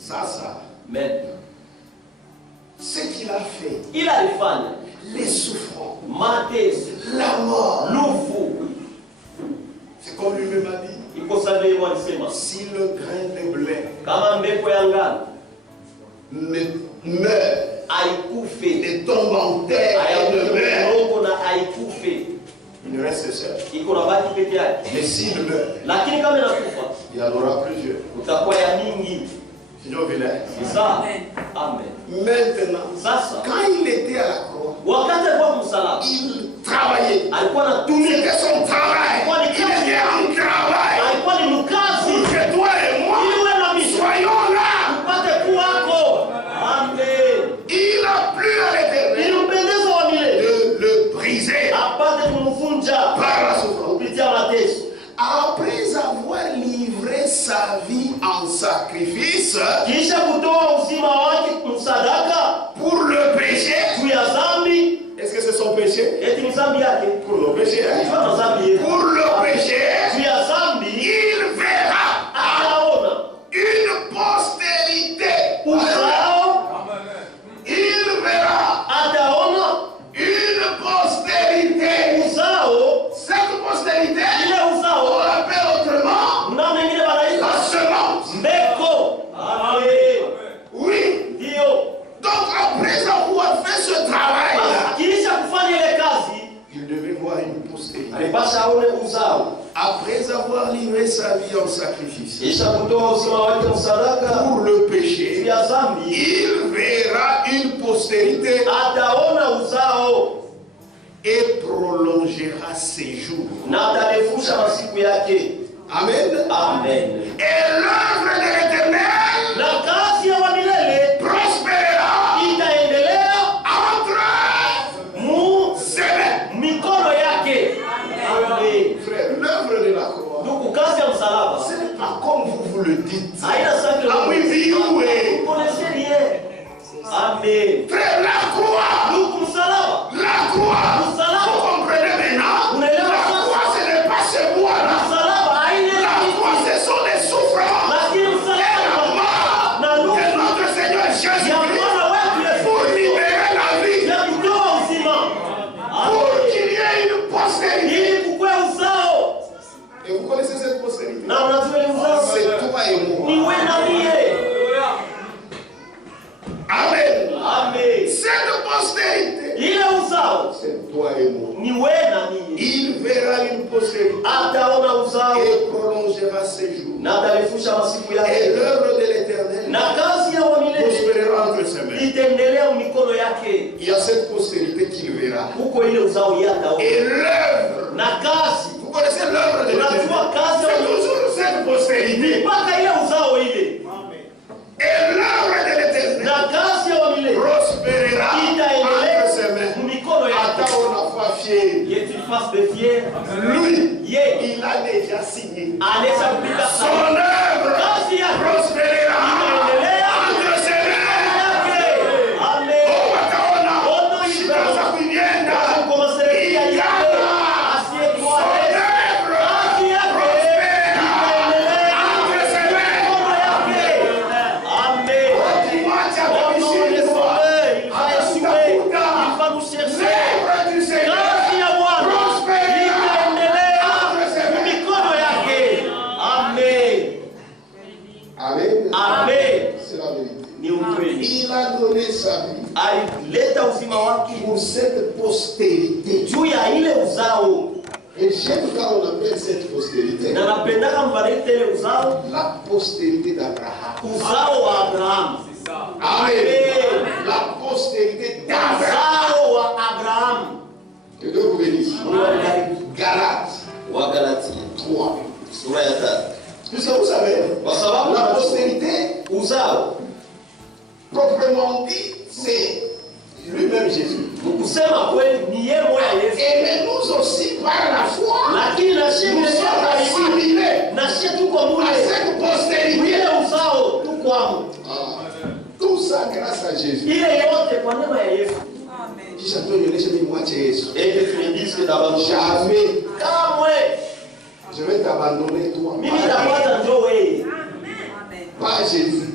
Ça. Amen. Ce qu'il a fait, Ila alifanya les souffrances, mateso, la mort, lufu. c'est comme lui-même a dit. Iko sawa yeye alisema, Si le grain de blé kama mbeko ya ngano ne meurt, haikufe, ne tombe en terre et ne meurt, udongo na haikufe, il reste seul. iko na baki peke yake. Mais s'il meurt, Lakini kama inakufa il y en aura plusieurs. utakuwa ya mingi. Signor Villers. C'est ça. Amen. Maintenant, Sasa quand il était à la croix, wakati alikuwa msalaba il travaillait. alikuwa anatumika, C'était son travail. Il était en travail. alikuwa ni Pour mkazi que toi et moi ili wewe na mimi soyons là. upate kuwako. Amen. Il a plu à l'Éternel Ilimpendeza wa milele de le briser apate kumvunja par la souffrance. kupitia mateso. Après avoir livré sa vie en sacrifice Kisha kutoa uzima wake msadaka pour le péché, juu ya dhambi. est-ce que c'est son péché? Eti mzambi yake Pour le péché. kwa dhambi yetu. Pour le péché, Juu ya dhambi il verra ataona une postérité. uzao, Il verra ataona une postérité. uzao. Cette postérité, Ile on uzao l'appelle autrement mna mengine wanaita la semence. mbeko. Amen. Oui. Ndio. Donc après avoir fait ce travail-là, Kisha kufanya ile kazi il devait voir une postérité. alipasha aone uzao. Après avoir livré sa vie en sacrifice Kisha kutoa uzima wake msadaka pour le juu péché, ya dhambi, il verra une postérité ataona uzao et prolongera ses jours. na atarefusha masiku yake. Amen. Amen. Et l'œuvre de l'Éternel Na kazi ya wa milele prospérera itaendelea entre mu ses mains. mikono yake. Amen. Frère, l'œuvre de la croix, Ndugu, kazi ya msalaba ce n'est pas comme vous le dites. haina safi. Ah oui, oui, oui. Connaissez rien. Amen. Frère, la croix, Ndugu, msalaba, vous comprenez maintenant? La croix, ce n'est pas ce bois-là. msalaba haina La croix, ce sont les souffrances lakini et la msalaba mort na de lufu notre Seigneur ya Jésus-Christ Bwana wetu Yesu pour libérer la vie, ya kutoa uzima. pour Amen. qu'il y ait une postérité. Ili kukue uzao. Et vous connaissez cette postérité? Na unajua ile uzao C'est toi et moi. ni wewe na mie. Amen. Amen. Cette postérité, Ile uzao c'est toi et moi. ni wewe na mie. Il verra une postérité Ataona uzao et prolongera ses jours. na atarefusha masiku Et yake. l'œuvre de l'Éternel Na kazi ya wa milele prospérera entre ses mains. itaendelea mikono yake. Il y a cette postérité qu'il verra. Huko ile uzao yeye ataona. Et l'œuvre, Na kazi vous connaissez l'œuvre de l'Éternel? unajua kazi ya C'est toujours cette postérité. mpaka ile uzao ile. Et l'œuvre de l'Éternel Na kazi ya wa milele prospérera itaendelea entre ses mains. mikono yake. Attends, on a foi fière. Yetu face de fier. Lui, Yeye il a déjà signé. anaweza kupika Son sana. œuvre Kazi yake prospérera itaendelea entre ses mains. yake. Amen. Oh, wataona shida za kuienda. Como seria yake asiyekuwa Son œuvre kazi yake itaendelea entre ses mains. mikono yake. Amen. Mwacha Oh non, kabisa. laisse-le. Il va échouer. Il va nous chercher. L'œuvre du Seigneur Kazi ya Bwana itaendelea entre ses mains. mikono yake. Amen. Amen. Amen. C'est la vérité. Ni ukweli. Il a donné sa vie Alileta uzima wake pour cette postérité. juu ya ile uzao, Et j'aime quand on appelle cette postérité na napendaka mbariki ile uzao, la postérité d'Abraham. uzao wa Abrahamu. Amen. La postérité d'Abraham. Uzao wa Abrahamu. Que Dieu vous bénisse. Mungu awabariki. Galates Wa Galatia 3. sura ya 3. Puisque vous savez, Kwa sababu la postérité, uzao proprement dit, c'est lui-même Jésus. Et nous aussi, par la foi, nous sommes assimilés à cette postérité. Tout ça grâce à Jésus. Jamais je vais t'abandonner toi. Pas Jésus.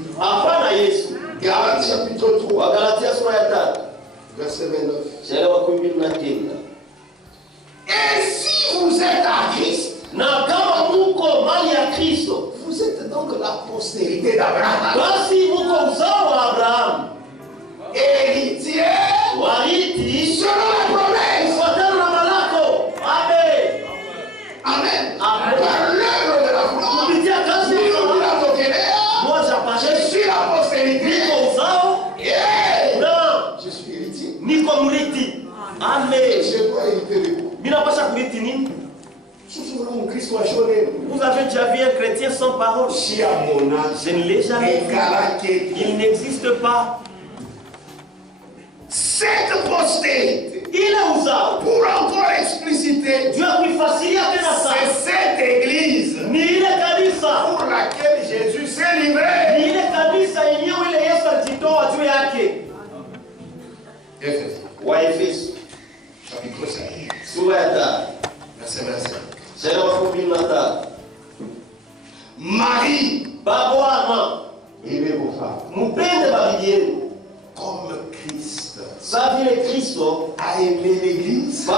Galates chapitre 3, verset 29. Et si vous êtes à Christ, vous êtes donc la postérité d'Abraham. Héritier selon la promesse. Amen. Par l'œuvre de la foi, je suis la postérité. Je suis héritier. Amen. Je dois hériter de quoi? Vous avez déjà vu un chrétien sans parole? Je ne l'ai jamais vu. Il n'existe pas. Cette postérité, pour encore expliciter, c'est cette église pour laquelle Jésus s'est livré. Efésiens chapitre 5, verset 25. Marie, aimez vos femmes comme Christ a aimé l'église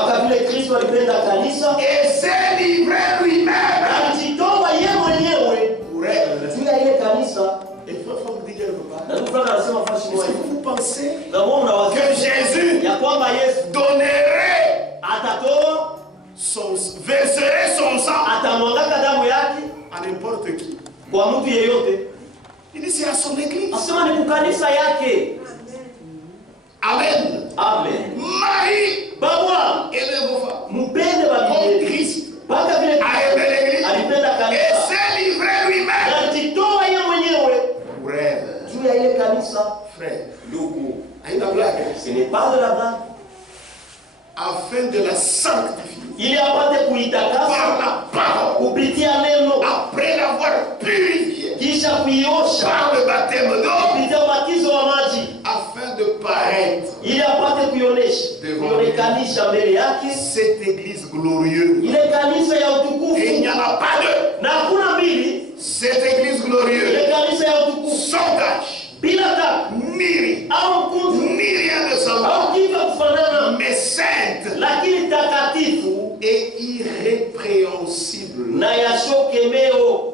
et s'est livré lui-même pour elle. Et faut dire quelque part. Est-ce que vous pensez que Jésus donnerait verserait son sang à n'importe qui? Il dit c'est à son église. Amen. Marie, aimez vos femmes comme Christ a aimé l'église et s'est livré lui-même pour elle. Frère, ce n'est pas de la blague. afin de la sanctifier ili apate kuitakasa par la parole, kupitia neno, après l'avoir purifié kisha kuiosha par le baptême d'eau, kupitia ubatizo wa maji, afin de paraître ili apate kuionekanisha mbele yake cette église glorieuse. ile kanisa ya utukufu. Et il n'y en a pas deux. Na hakuna mbili. Cette église glorieuse ile kanisa ya utukufu sans tache, bila taka ni au mkundu ni rien de au semblable, kitu kufanana, mais sainte lakini takatifu et irrépréhensible, na yashokemeo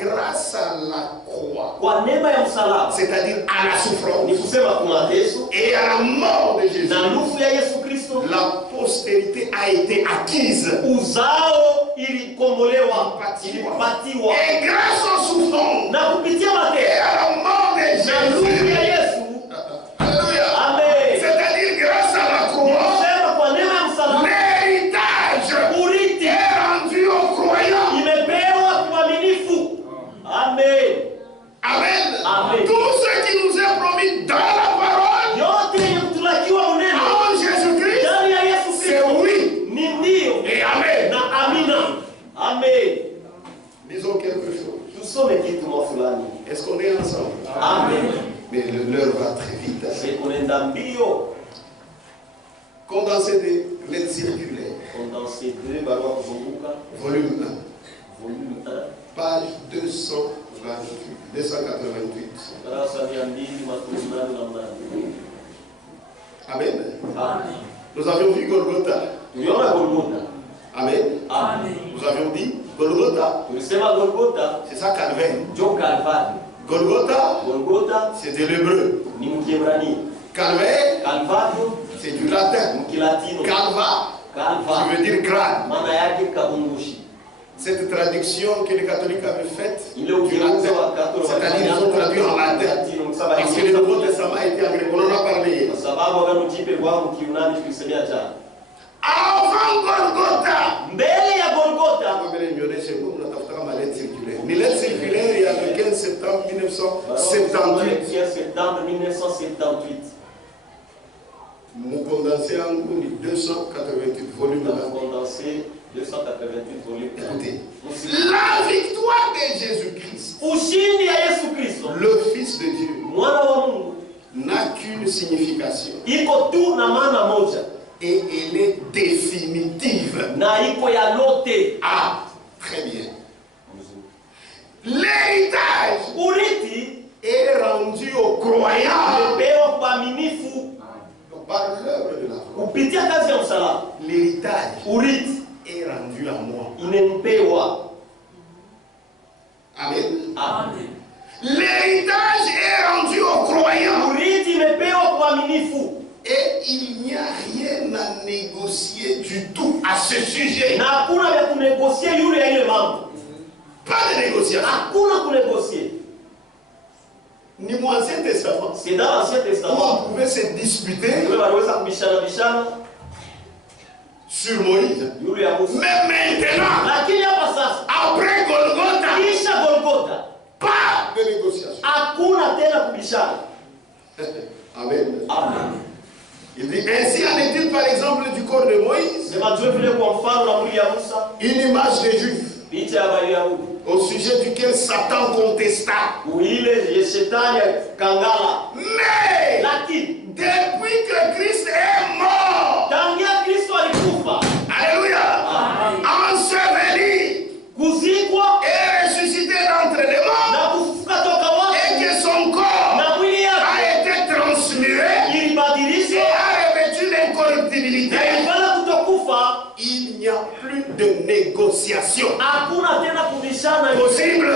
grâce à la croix, kwa neema ya msalaba, c'est-à-dire à la souffrance ni kusema kwa mateso et à la mort de Jésus. na nguvu ya Yesu Kristo, La postérité a été acquise. uzao ilikombolewa, ilipatiwa, Et grâce aux souffrances na kupitia et mateso à la mort de na nguvu Jésus. ya Yesu. Alléluia. Amen. C'est-à-dire grâce à la croix, Kusema kwa neema ya msalaba, l'héritage urithi est rendu aux croyants. imepewa kuaminifu. Amen. Amen. Amen. Tout ce qui nous est promis dans la parole Yote yenye kutulakiwa uneno en Jésus-Christ, ndani ya Yesu c'est Kristo oui ni ndio et amen. na amina. Amen. Disons quelque chose. Tusome kitu mwa fulani. Est-ce qu'on est ensemble? Amen. Mais l'heure va très vite. Kunaenda mbio. Condensé de lettres circulaires. Condensé 2 barua kuzunguka, Volume 1. volume 1, Page 288. darasa 288. Amen. Amen. Nous avions vu Golgotha. Tuliona Golgotha. Amen. Amen. Nous avions dit Golgotha. Tulisema Golgotha C'est ça Calvaire. ndio Kalvari. Golgotha, Golgotha c'est de l'hébreu. ni Mkiebrania. Calvaire, Kalvario c'est du latin. Mkilatino. Calva, Kalva qui veut dire crâne. maana yake kabungushi. Cette traduction que les catholiques avaient faite Ile du ugeuza latin, wa Katoliki, c'est-à-dire ils ont traduit en latin. Parce que le Nouveau Testament a été en grec, on en a parlé hier. Kwa sababu agano jipya kwa Mkiunani tulisemea jana. Avant Golgotha, Mbele ya Golgotha, ni lettre circulaire, il y a le 15 septembre 1978. 15 septembre 1978. Mon condensé en 288 volumes. Condensé 288 volumes. Écoutez, la victoire de Jésus-Christ, le Fils de Dieu, n'a qu'une signification. Et elle est définitive. Ah, très bien. L'héritage est rendu aux croyants par l'œuvre de la croix. L'héritage est rendu à moi. Amen. Amen. L'héritage est rendu aux croyants. Et il n'y a rien à négocier du tout à ce sujet. Pas de négociation. Ni mon Ancien Testament. C'est dans l'Ancien Testament. On pouvait se disputer sur Moïse. Mais maintenant, après Golgotha, pas de négociation. Amen. Amen. Il dit, ainsi en est-il par exemple du corps de Moïse, une image des Juifs, au sujet duquel Satan contesta. Mais depuis que Christ est mort, alléluia, enseveli et ressuscité d'entre les morts, et que son corps a été transmué et a revêtu l'incorruptibilité, il n'y a plus de négociation possible.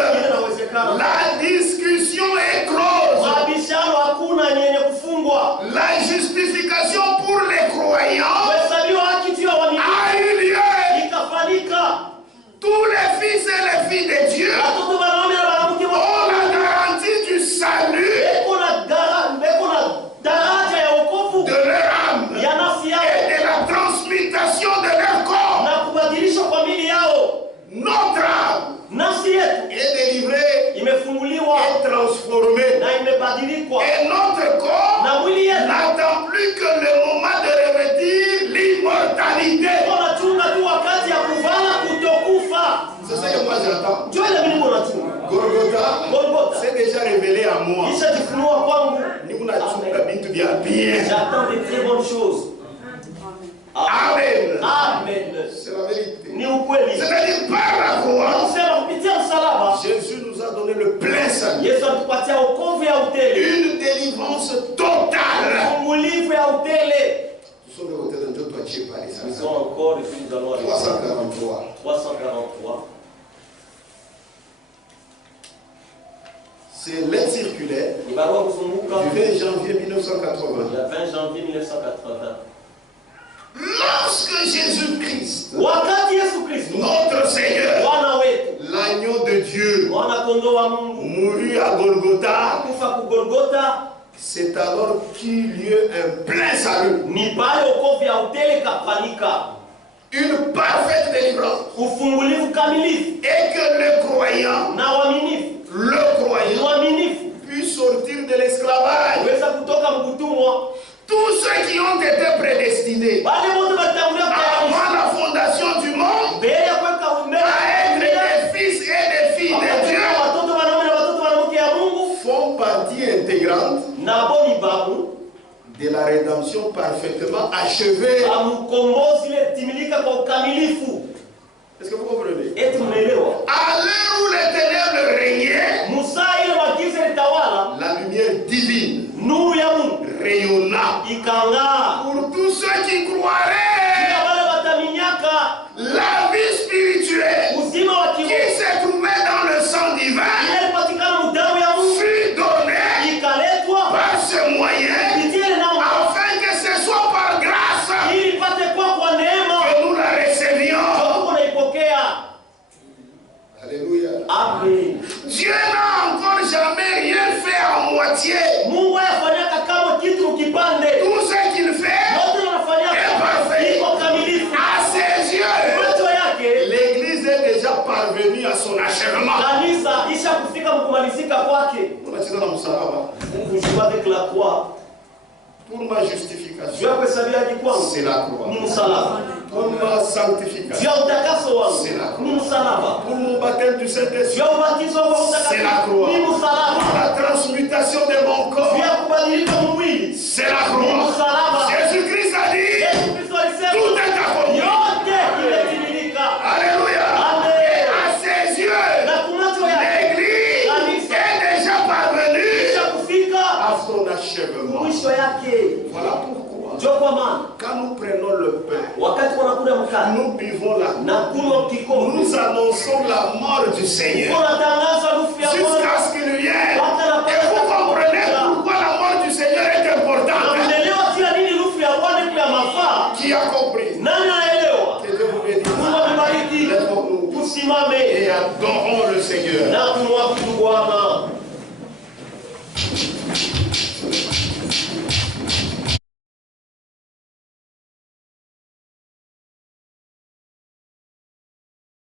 La discussion est close. La justification pour les croyants a eu lieu. Tous les fils et les filles de Dieu ont la garantie du salut de leur âme et de la transmutation de leur corps. Notre âme est délivrée et transformée. Et notre corps n'attend plus que le moment de revêtir l'immortalité. C'est ça que moi j'attends. Golgotha, c'est déjà révélé à moi. J'attends de très bonnes choses. Amen. Amen. C'est la vérité. C'est-à-dire par la croix, Jésus nous a donné le plein salut. Une délivrance totale. Nous sommes encore et puis nous allons aller. 343. C'est l'aide circulaire du 20 janvier 1980. Le 20 janvier 1980. Lorsque Jésus-Christ, notre Seigneur, l'agneau de Dieu, mourut à Golgotha, c'est alors qu'il y eut un plein salut, une parfaite délivrance, et que le croyant puisse sortir de l'esclavage. Tous ceux qui ont été prédestinés avant la fondation du monde à être des fils et des filles de Dieu font partie intégrante de la rédemption parfaitement achevée. Est-ce que vous comprenez? À l'heure où les ténèbres régnaient, la lumière divine rayonna pour tous ceux qui croiraient. La vie spirituelle qui se trouvait dans le sang divin fut donnée par ce moyen, afin que ce soit par grâce que nous la recevions. Alléluia. Amen. Dieu n'a encore jamais rien fait à moitié. Tout ce qu'il fait est parfait. À ses yeux, l'Église est déjà parvenue à son achèvement. Pour ma justification, c'est la croix. Pour ma sanctification, c'est la croix. Pour mon baptême du Saint-Esprit, c'est la croix. La transmutation de mon corps, c'est la croix. Jésus-Christ a dit, tout est accompli. Alléluia. Et à ses yeux, l'Église est déjà parvenue à son achèvement. Voilà pourquoi, quand nous prenons le pain, nous buvons la coupe, nous annonçons la mort du Seigneur jusqu'à ce qu'il vienne. Et vous comprenez pourquoi la mort du Seigneur est importante. Qui a compris? Que Dieu vous bénisse. Lèvons-nous et adorons le Seigneur.